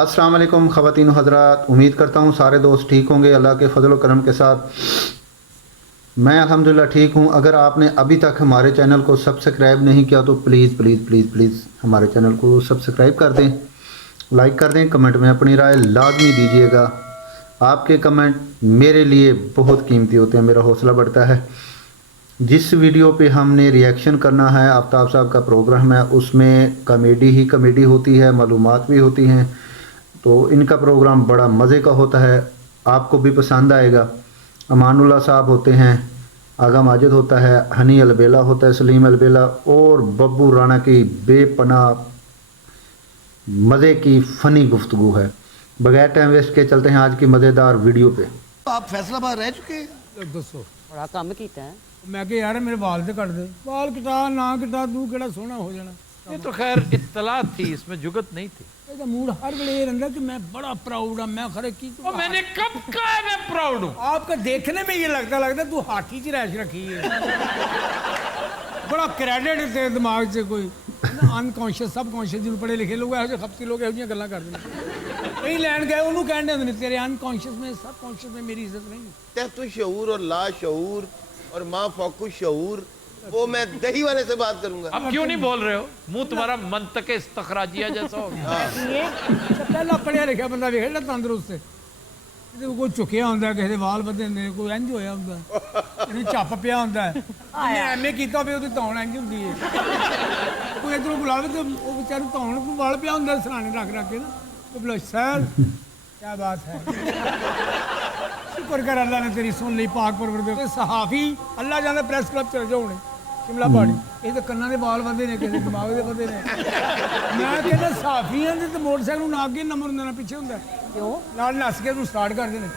अस्सलाम वालेकुम ख़वातीन हज़रात, उम्मीद करता हूँ सारे दोस्त ठीक होंगे अल्लाह के फ़ज़ल व करम के साथ। मैं अल्हम्दुलिल्लाह ठीक हूँ। अगर आपने अभी तक हमारे चैनल को सब्सक्राइब नहीं किया तो प्लीज़ प्लीज़ प्लीज़ प्लीज़ हमारे चैनल को सब्सक्राइब कर दें, लाइक कर दें, कमेंट में अपनी राय लाजमी दीजिएगा। आपके कमेंट मेरे लिए बहुत कीमती होते हैं, मेरा हौसला बढ़ता है। जिस वीडियो पे हमने रिएक्शन करना है, आफ्ताब साहब का प्रोग्राम है, उसमें कॉमेडी ही कॉमेडी होती है, मालूमात भी होती हैं, तो इनका प्रोग्राम बड़ा मज़े का होता है, आपको भी पसंद आएगा। अमानुल्लाह साहब होते हैं, आगा माजिद होता है, हनी अलबेला होता है, सलीम अलबेला और बब्बू राणा की बेपनाह मज़े की फ़नी गुफ्तगू है। बगैर टाइम वेस्ट के चलते हैं आज की मज़ेदार वीडियो पे। आप फैसलाबाद रह चुके हैं? दसो बड़ा काम कीता है। मैं कि यार मेरे बाल तो कट दे, बाल कटा ना कटा तू केड़ा सोहना हो जाना। ये तो खैर इत्तला थी, इसमें जुगत नहीं थी। ਇਹਦਾ मूड हर वेले ये रहता कि मैं बड़ा प्राउड हूँ, मैं खरे की और मैंने कब कहा है मैं प्राउड हूँ? आपका देखने में ये लगता तू हाथी की रैश रखी है। बड़ा क्रेडिट तेरे दिमाग से कोई अनकॉन्शियस सबकॉन्शियस जिन्होंने पढ़े लिखे लोग ऐसे खपती लोग ਇਹੋ ਜਿਹੀਆਂ ਗੱਲਾਂ ਕਰਦੇ ਨੇ। ਕਈ ਲੈਣ ਗਏ ਉਹਨੂੰ ਕਹਿੰਦੇ ਹੁੰਦੇ ਨੇ ਤੇਰੇ अनकॉन्शियस में सबकॉन्शियस में मेरी इज्जत नहीं है। तहत शऊर और ला शऊर और माँ फोकु शऊर, वो मैं दही वाले से बात करूंगा। अब क्यों नहीं बोल रहे हो? मुंह तुम्हारा मंतक इस्तखराजिया जैसा हो गया। ਪਹਿਲਾਂ ਪੜਿਆ ਲਿਖਿਆ ਬੰਦਾ ਵੇਖ ਲੈ ਤੰਦਰੁਸਤ ਇਹਦੇ ਕੋਈ ਝੁਕਿਆ ਹੁੰਦਾ, ਕਿਸੇ ਦੇ ਵਾਲ ਵਧੇ ਹੁੰਦੇ, ਕੋਈ ਇੰਜ ਹੋਇਆ ਹੁੰਦਾ, ਇਹਨੂੰ ਝੱਪ ਪਿਆ ਹੁੰਦਾ, ਇਹਨੇ ਐਵੇਂ ਕੀਤਾ ਵੀ ਉਹਦੀ ਧੌਣ ਇੰਜ ਹੁੰਦੀ ਹੈ। ਕੋਈ ਇੱਧਰੋਂ ਬੁਲਾਵੇ ਤੇ ਉਹ ਵਿਚਾਰੂ ਧੌਣ ਨੂੰ ਵਾਲ ਪਿਆ ਹੁੰਦਾ ਸਰਾਣੇ ਰੱਖ ਰੱਖ ਕੇ ਨਾ, ਉਹ ਬੁਲਾ ਸਰ ਕੀ ਬਾਤ ਹੈ। ਸ਼ੁਕਰ ਕਰ ਅੱਲਾ ਨੇ ਤੇਰੀ ਸੁਣ ਲਈ ਪਾਕ ਪਰਵਰ ਦੇ ਸਹਾਫੀ। ਅੱਲਾ ਜਾਂਦਾ ਪ੍ਰੈਸ ਕਲੱਬ ਚਲ ਜਾਓ ਹੁਣੇ ਸ਼ਿਮਲਾ ਪਹਾੜੀ, ਇਹ ਤਾਂ ਕੰਨਾਂ ਦੇ ਵਾਲ ਵਧੇ ਨੇ, ਕਿਸੇ ਦਿਮਾਗ ਦੇ ਵਧੇ ਨੇ। ਮੈਂ ਕਹਿੰਦਾ ਸਾਫੀਆਂ ਦੇ ਤੇ ਮੋਟਰਸਾਈਕਲ ਨੂੰ ਨਾ ਅੱਗੇ ਨੰਬਰ ਹੁੰਦਾ ਨਾ ਪਿੱਛੇ ਹੁੰਦਾ, ਕਿਉਂ ਨਾਲ ਨੱਸ ਕੇ ਉਹਨੂੰ ਸਟਾਰਟ ਕਰਦੇ ਨੇ।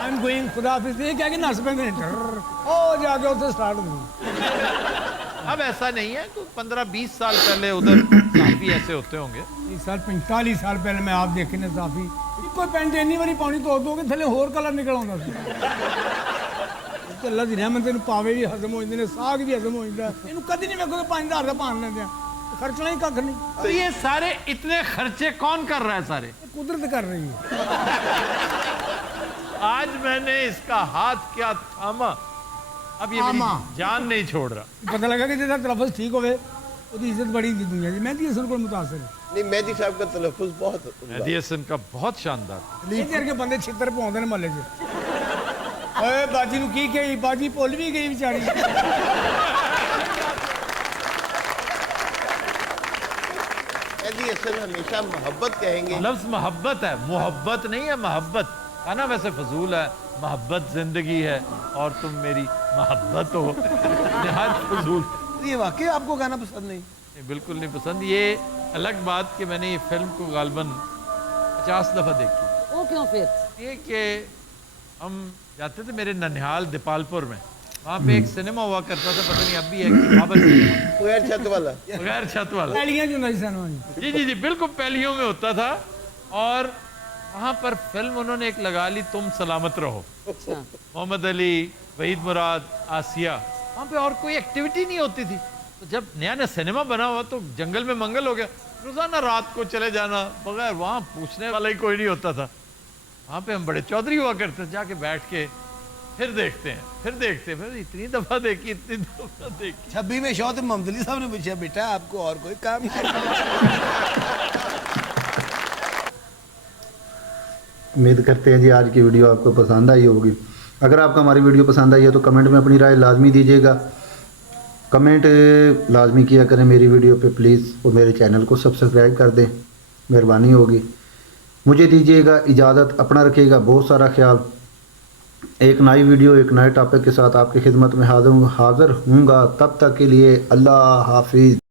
ਆਈ ਐਮ ਗੋਇੰਗ ਖੁਦਾ ਹਾਫਿਜ਼, ਇਹ ਕਹਿ ਕੇ ਨੱਸ ਪੈਂਦੇ ਨੇ, ਉਹ ਜਾ ਕੇ ਉੱਥੇ ਸਟਾਰਟ ਹੁੰਦੀ। अब ऐसा नहीं है, तो 15-20 साल पहले उधर काफी ऐसे होते होंगे। 30 साल 45 साल पहले मैं आप देखे ने साफी कोई पैंट ਇੰਨੀ ਵਾਰੀ ਪਾਉਣੀ ਧੋ ਧੋ ਕੇ ਥੱਲੇ ਹੋਰ ਕਲਰ ਨਿਕਲ ਆਉਂਦਾ ਸੀ। ਅੱਲਾ ਦੀ ਰਹਿਮਤ ਇਹਨੂੰ ਪਾਵੇ ਵੀ ਹਜ਼ਮ ਹੋ ਜਾਂਦੇ ਨੇ, ਸਾਗ ਵੀ ਹਜ਼ਮ ਹੋ ਜਾਂਦਾ। ਇਹਨੂੰ ਕਦੀ ਨਹੀਂ ਵੇਖੋਗੇ 5000 ਦਾ ਪਾਣ ਲੈਂਦੇ ਆ, ਖਰਚਣਾ ਹੀ ਕੱਖ ਨਹੀਂ। तो ये सारे इतने खर्चे कौन कर रहा है? सारे कुदरत कर रही है। आज मैंने इसका हाथ क्या थामा, अब ये मेरी जान नहीं छोड़ रहा। पता लगा कि जिसका तलफ़ुज़ ठीक होवे उसकी इज्जत बड़ी दी दुनिया जी। मेहदी हसन को मुतासिर है। नहीं, मेहदी साहब का तलफ़ुज़ बहुत मेहदी हसन का बहुत शानदार। ये करके बंदे छितर पाਉਂਦੇ ਨੇ महल्ले च। ओए बाजी ਨੂੰ ਕੀ ਕਹੀ, बाजी भुल भी गई बेचारी। मेहदी हसन हमेशा मोहब्बत कहेंगे। लफ्ज मोहब्बत है, मोहब्बत नहीं है, मोहब्बत है ना। वैसे फजूल है, मोहब्बत जिंदगी है और तुम मेरी मोहब्बत हो, निहायत फजूल। ये वाकई आपको गाना पसंद नहीं? ये बिल्कुल नहीं पसंद। ये अलग बात कि मैंने ये फिल्म को गालबन 50 दफ़ा देखी। वो क्यों फिर? ये कि हम जाते थे मेरे ननिहाल दीपालपुर में, वहाँ पे एक सिनेमा हुआ करता था, पता नहीं अब भी है कि बाबर सिनेमा, बगैर छत वाला। बगैर छत वाला। पहलियां जो नहीं सनवानी। जी जी जी बिल्कुल पहलियों में होता था। और वहाँ पर फिल्म उन्होंने एक लगा ली, तुम सलामत रहो। मोहम्मद अली, वहीद मुराद, आसिया, वहाँ पे और कोई एक्टिविटी नहीं होती थी। तो जब नया नया सिनेमा बना हुआ तो जंगल में मंगल हो गया, रोज़ाना रात को चले जाना, बगैर वहाँ पूछने वाला ही कोई नहीं होता था। वहाँ पे हम बड़े चौधरी हुआ करते थे, जाके बैठ के फिर देखते हैं, फिर देखते हैं, फिर इतनी दफ़ा देखी, इतनी दफ़ा देखी। 26 में शौत मोहम्मद अली साहब ने पूछा, बेटा आपको और कोई काम नहीं? उम्मीद करते हैं जी आज की वीडियो आपको पसंद आई होगी। अगर आपको हमारी वीडियो पसंद आई है तो कमेंट में अपनी राय लाजमी दीजिएगा। कमेंट लाजमी किया करें मेरी वीडियो पे प्लीज़, और मेरे चैनल को सब्सक्राइब कर दें, मेहरबानी होगी। मुझे दीजिएगा इजाज़त, अपना रखिएगा बहुत सारा ख्याल। एक नई वीडियो एक नए टॉपिक के साथ आपकी खिदमत में हाज़िर हूँगा। तब तक के लिए अल्लाह हाफिज़।